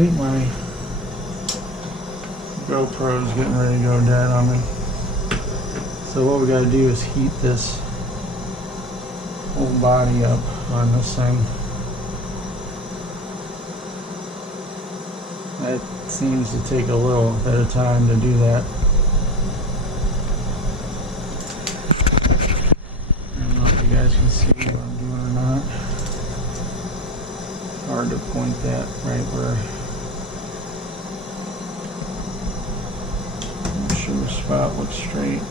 think my GoPro's getting ready to go dead on me. So what we gotta do is heat this whole body up on this thing. That seems to take a little bit of time to do that. I don't know if you guys can see what I'm doing or not. Hard to point that right where. Make sure the spot looks straight.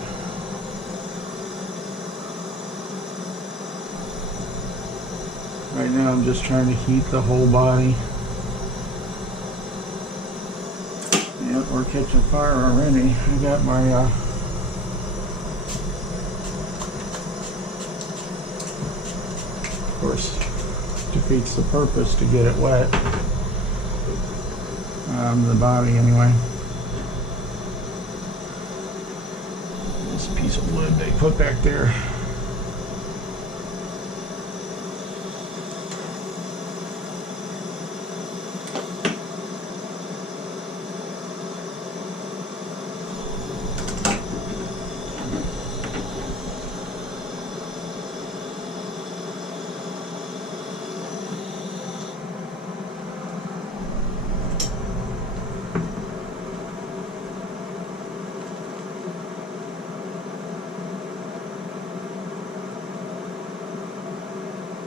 Right now I'm just trying to heat the whole body. Yep, we're catching fire already. I got my of course, defeats the purpose to get it wet. The body anyway. This piece of wood they put back there.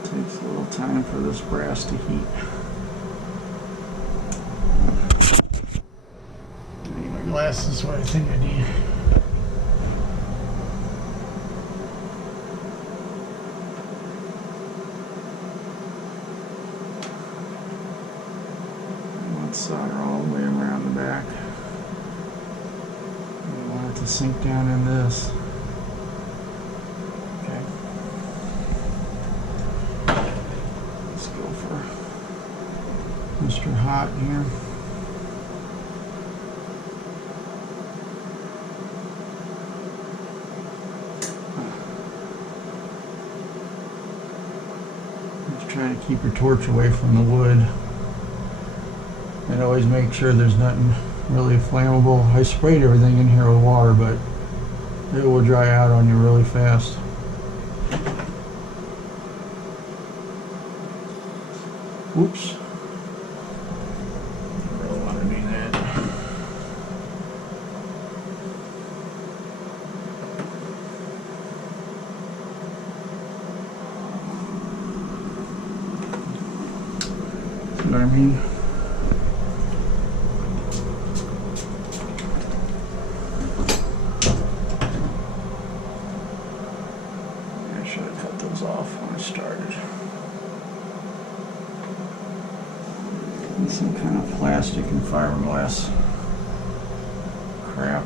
Takes a little time for this brass to heat. I need my glasses, what I think I need. I want solder all the way around the back. I want it to sink down in this. Mr. Hot here. Just trying to keep your torch away from the wood. And always make sure there's nothing really flammable. I sprayed everything in here with water, but it will dry out on you really fast. Whoops. What I mean. I should have cut those off when I started. And some kind of plastic and fiberglass crap.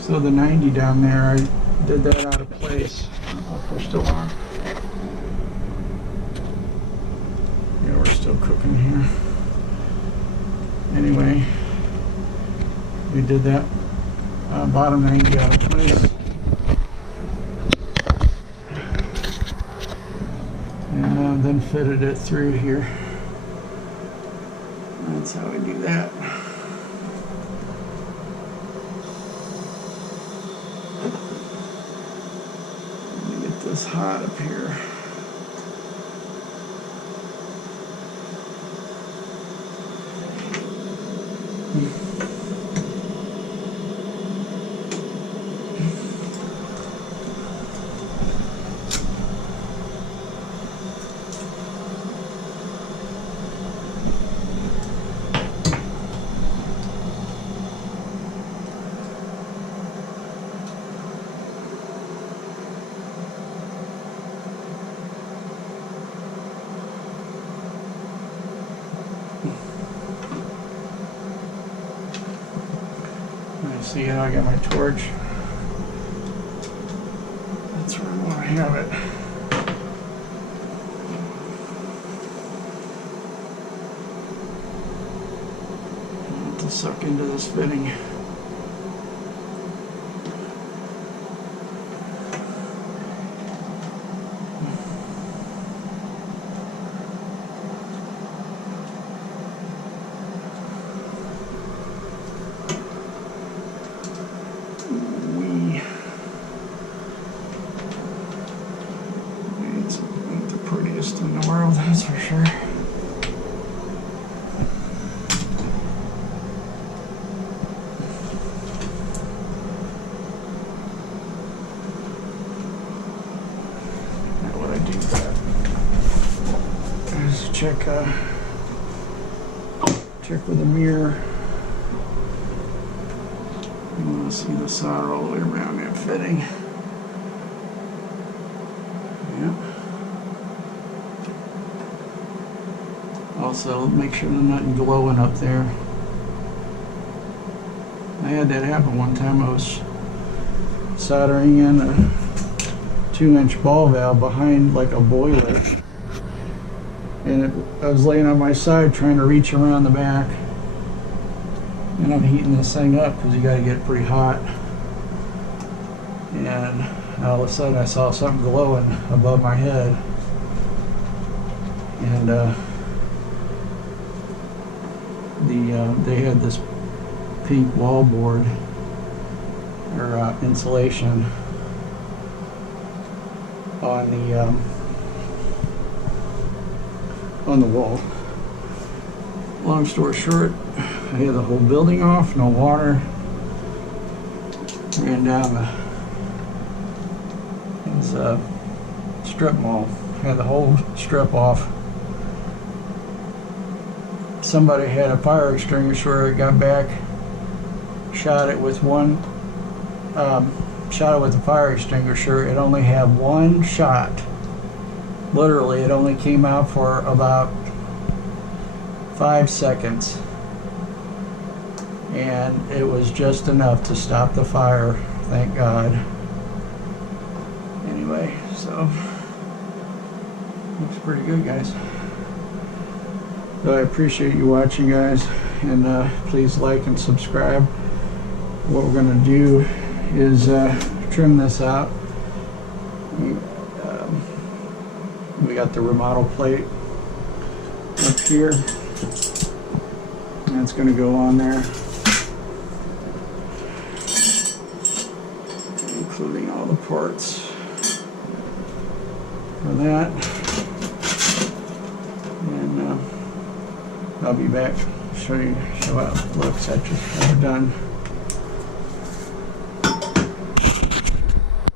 So the 90 down there, I did that out of place. I don't know if we're still on. Yeah, we're still cooking here. Anyway, we did that bottom 90 out of place. And then fitted it through here. That's how we do that. This hot up here. See how I got my torch? That's where I want to have it. I want to suck into this fitting. In the world, that's for sure. Now what I do is check with a mirror. You want to see the solder all the way around that fitting. Yep. Also, make sure there's nothing glowing up there. I had that happen one time. I was soldering in a 2-inch ball valve behind like a boiler, and I was laying on my side trying to reach around the back, and I'm heating this thing up because you got to get it pretty hot, and all of a sudden I saw something glowing above my head, and they had this pink wall board or insulation on the wall. Long story short, I had the whole building off, no water. Ran down the strip mall, had the whole strip off. Somebody had a fire extinguisher, got back, shot it with a fire extinguisher. It only had one shot. Literally, it only came out for about 5 seconds. And it was just enough to stop the fire, thank God. Anyway, so, looks pretty good, guys. So I appreciate you watching, guys, and please like and subscribe. What we're going to do is trim this out. We got the remodel plate up here. That's going to go on there, including all the ports for that. And I'll be back, show how it looks after we're done.